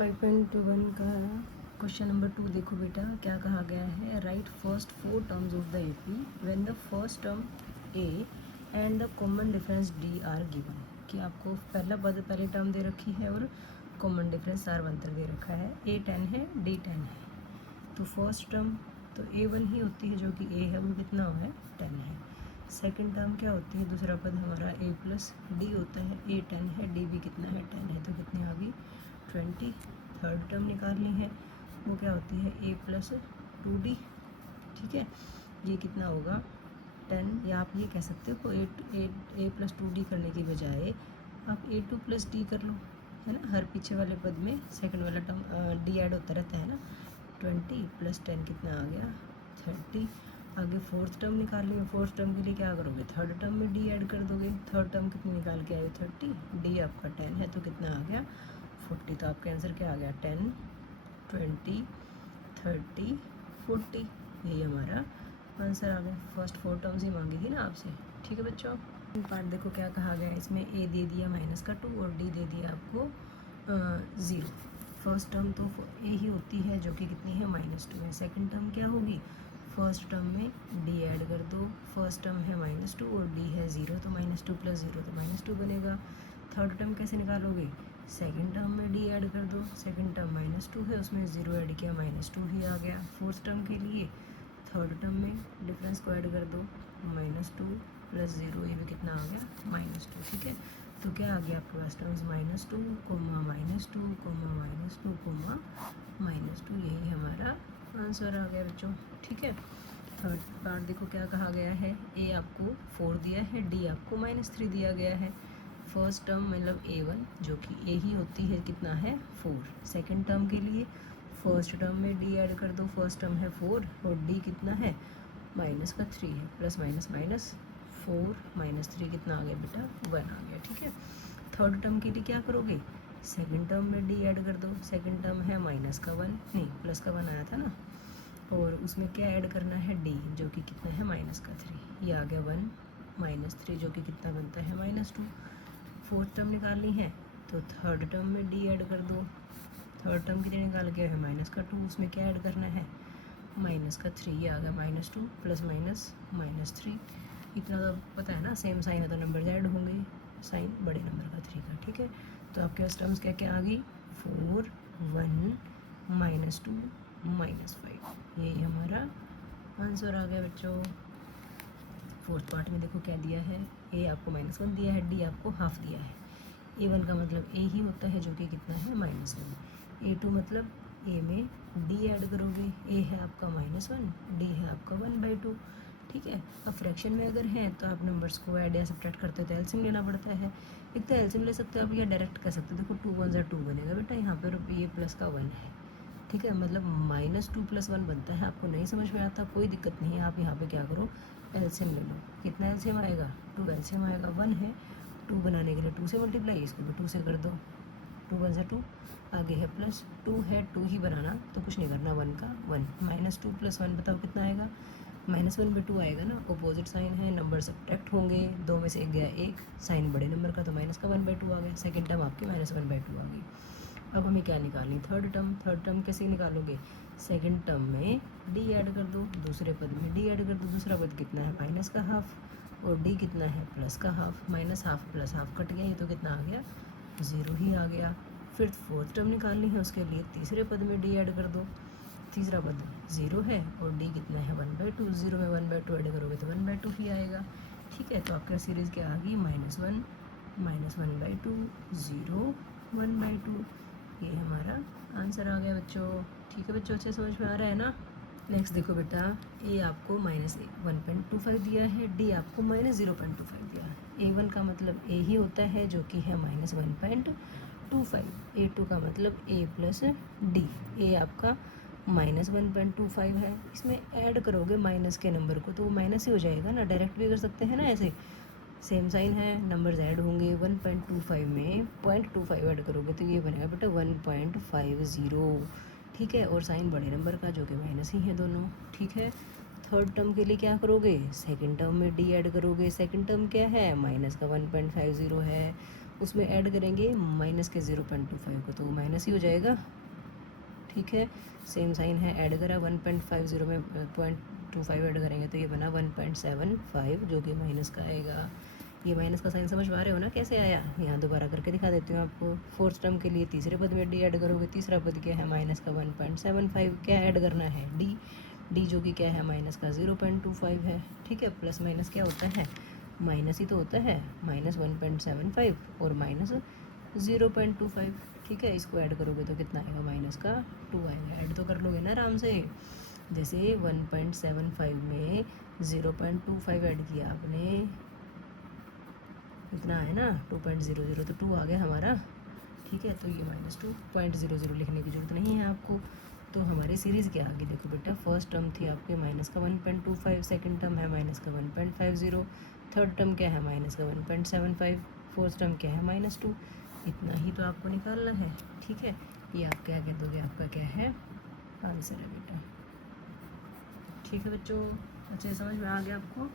5.1 का question number 2 देखो बेटा, क्या कहा गया है। Right first 4 terms of the AP when the first term A and the common difference D R given. कि आपको पहला पद पहली टर्म दे रखी है और कॉमन डिफरेंस आर अंतर दे रखा है। ए 10 है, डी 10 है। तो फर्स्ट टर्म तो A1 ही होती है, जो कि ए है वो कितना है 10 है। सेकंड टर्म क्या होती है, दूसरा पद हमारा a प्लस डी होता है। ए 10 है, डी भी कितना है 10 है, तो कितनी आ गई 20। थर्ड टर्म निकालनी है, वो क्या होती है a प्लस 2d। ठीक है, ये कितना होगा 10। या आप ये कह सकते हो ए प्लस 2d करने की बजाय आप a2 प्लस डी कर लो, है ना। हर पीछे वाले पद में सेकंड वाला टर्म डी ऐड होता रहता है ना। 20 प्लस 10 कितना आ गया 30। आगे फोर्थ टर्म निकाल लिया। फोर्थ टर्म के लिए क्या करोगे, थर्ड टर्म में डी ऐड कर दोगे। थर्ड टर्म कितनी निकाल के आए 30, डी आपका 10 है, तो कितना आ गया 40। तो आपका आंसर क्या आ गया 10, 20, 30, 40। यही हमारा आंसर आ गया। फर्स्ट 4 टर्म्स ही मांगी थी ना आपसे। ठीक है बच्चों, पार्ट देखो क्या कहा गया है। इसमें ए दे दिया -2 और डी दे दिया आपको 0। फर्स्ट टर्म तो ए ही होती है, जो कि कितनी है -2 है। सेकंड टर्म क्या होगी, फर्स्ट टर्म में डी ऐड कर दो। फर्स्ट टर्म है -2 और डी है 0, तो -2 प्लस 0 तो -2 बनेगा। थर्ड टर्म कैसे निकालोगे, सेकंड टर्म में डी ऐड कर दो। सेकंड टर्म -2 है, उसमें 0 ऐड किया, -2 ही आ गया। फोर्थ टर्म के लिए थर्ड टर्म में डिफरेंस को ऐड कर दो, -2 प्लस 0, ये भी कितना आ गया -2। ठीक है, तो क्या आ गया आपके पास टर्म्स -2, -2, -2, यही हमारा आंसर आ गया बच्चों। ठीक है, थर्ड पार्ट देखो क्या कहा गया है। ए आपको 4 दिया है, डी आपको -3 दिया गया है। फर्स्ट टर्म मतलब A1, जो कि ए ही होती है, कितना है 4। सेकंड टर्म के लिए फर्स्ट टर्म में डी ऐड कर दो। फर्स्ट टर्म है 4 और डी कितना है -3 है, प्लस माइनस माइनस 4 -3 कितना आ गया बेटा 1 आ गया। ठीक है, थर्ड टर्म के लिए क्या करोगे, सेकंड टर्म में डी ऐड कर दो। सेकंड टर्म है -1 नहीं +1 आया था ना, और उसमें क्या ऐड करना है डी, जो कि कितना है -3। ये आ गया 1 -3, जो कि कितना बनता है -2। फोर्थ टर्म निकालनी है तो थर्ड टर्म में डी ऐड कर दो। थर्ड टर्म के लिए निकाल के है -2, उसमें क्या ऐड करना है -3। ये आ गया -2 प्लस -3। इतना तो पता है ना, सेम साइन है तो नंबर ऐड होंगे, साइन बड़े नंबर का 3 का। ठीक है, तो आपके पास टर्म्स क्या क्या आ गई 4, 1, -2, -5। यही हमारा आंसर आ गया बच्चों। फोर्थ पार्ट में देखो क्या दिया है। ए आपको -1 दिया है, डी आपको हाफ दिया है। A1 का मतलब ए ही होता है, जो कि कितना है -1। A2 मतलब ए में डी ऐड करोगे। ए है आपका -1, डी है आपका 1/2। ठीक है, अब फ्रैक्शन में अगर है तो आप नंबर्स को ऐड या सब्ट्रैक्ट करते हो तो एलसीएम लेना पड़ता है। एक तो एलसीएम ले सकते हो आप, या डायरेक्ट कर सकते हो। देखो 2 1 2 बनेगा बेटा, यहाँ पर ये प्लस का 1 है। ठीक है, मतलब -2 + 1 बनता है। आपको नहीं समझ में आता कोई दिक्कत नहीं है, आप यहाँ पे क्या करो एलसीएम ले लो। कितना एलसीएम आएगा 2 एलसीएम आएगा। 1 है, 2 बनाने के लिए 2 से मल्टीप्लाई, इसको भी 2 से कर दो। 2 1 से 2, आगे है प्लस 2 है, 2 ही बनाना तो कुछ नहीं करना, 1 का 1। -2 + 1 बताओ कितना आएगा, -1/2 आएगा ना। अपोजिट साइन है, नंबर सब्ट्रैक्ट होंगे, 2 में से 1 गया 1, साइन बड़े नंबर का तो माइनस का 1/2 आ गया। सेकेंड टर्म आपकी -1/2 आ गई। अब हमें क्या निकालनी, थर्ड टर्म। थर्ड टर्म कैसे निकालोगे, सेकंड टर्म में डी ऐड कर दो, दूसरे पद में डी ऐड कर दो। दूसरा पद कितना है माइनस का हाफ और डी कितना है प्लस का half. -Half plus half cut गया, ये तो कितना आ गया 0 ही आ गया। फिर फोर्थ टर्म निकालनी है, उसके लिए तीसरे पद में डी ऐड कर दो। तीसरा पद 0 है और डी कितना है 1/2। 0 में 1/2 ऐड करोगे तो 1/2 ही आएगा। ठीक है, तो आपका सीरीज़ क्या आ गई -1, -1/2, 0, 1/2। ये हमारा आंसर आ गया बच्चों। ठीक है बच्चों, अच्छे समझ में आ रहा है ना। नेक्स्ट देखो बेटा, ए आपको -1.25 दिया है, डी आपको -0.25 दिया है। A1 का मतलब ए ही होता है, जो कि है -1.25। A2 का मतलब ए प्लस डी। ए आपका -1.25 है, इसमें ऐड करोगे माइनस के नंबर को तो वो माइनस ही हो जाएगा ना। डायरेक्ट भी कर सकते हैं ना, ऐसे सेम साइन है, नंबर्स ऐड होंगे। 1.25 में 0.25 ऐड करोगे तो ये बनेगा बेटा 1.50। ठीक है, और साइन बड़े नंबर का, जो कि माइनस ही है दोनों। ठीक है, थर्ड टर्म के लिए क्या करोगे, सेकंड टर्म में डी ऐड करोगे। सेकंड टर्म क्या है माइनस का 1.50 है, उसमें ऐड करेंगे माइनस के 0.25 को, तो वो माइनस ही हो जाएगा। ठीक है, सेम साइन है, ऐड करा 1.50 में 0.25 ऐड करेंगे तो ये बना 1.75 जो कि माइनस का आएगा। ये माइनस का साइन समझ पा रहे हो ना कैसे आया? यहाँ दोबारा करके दिखा देती हूँ आपको। फोर्थ टर्म के लिए तीसरे पद में डी ऐड करोगे, तीसरा पद क्या है माइनस का 1.75, क्या ऐड करना है डी, डी जो कि क्या है माइनस का 0.25 है। ठीक है, प्लस माइनस क्या होता है, माइनस ही तो होता है, माइनस 1.75 और माइनस 0.25। ठीक है, इसको ऐड करोगे तो कितना आएगा, माइनस का 2 आएगा। ऐड तो कर लोगे ना आराम से। जैसे 1.75 में 0.25 ऐड किया आपने, इतना है ना 2.00, तो 2 आ गया हमारा। ठीक है, तो ये माइनस 2.00 लिखने की जरूरत नहीं है आपको। तो हमारी सीरीज़ क्या आ गई, देखो बेटा, फर्स्ट टर्म थी आपके माइनस का 1.25, सेकंड टर्म है माइनस का 1.50, थर्ड टर्म क्या है माइनस का 1.75, फोर्थ टर्म क्या है -2। इतना ही तो आपको निकालना है। ठीक है, ये आप क्या कह दोगे, आपका क्या है आंसर है बेटा। ठीक है बच्चों, अच्छे समझ में आ गया आपको।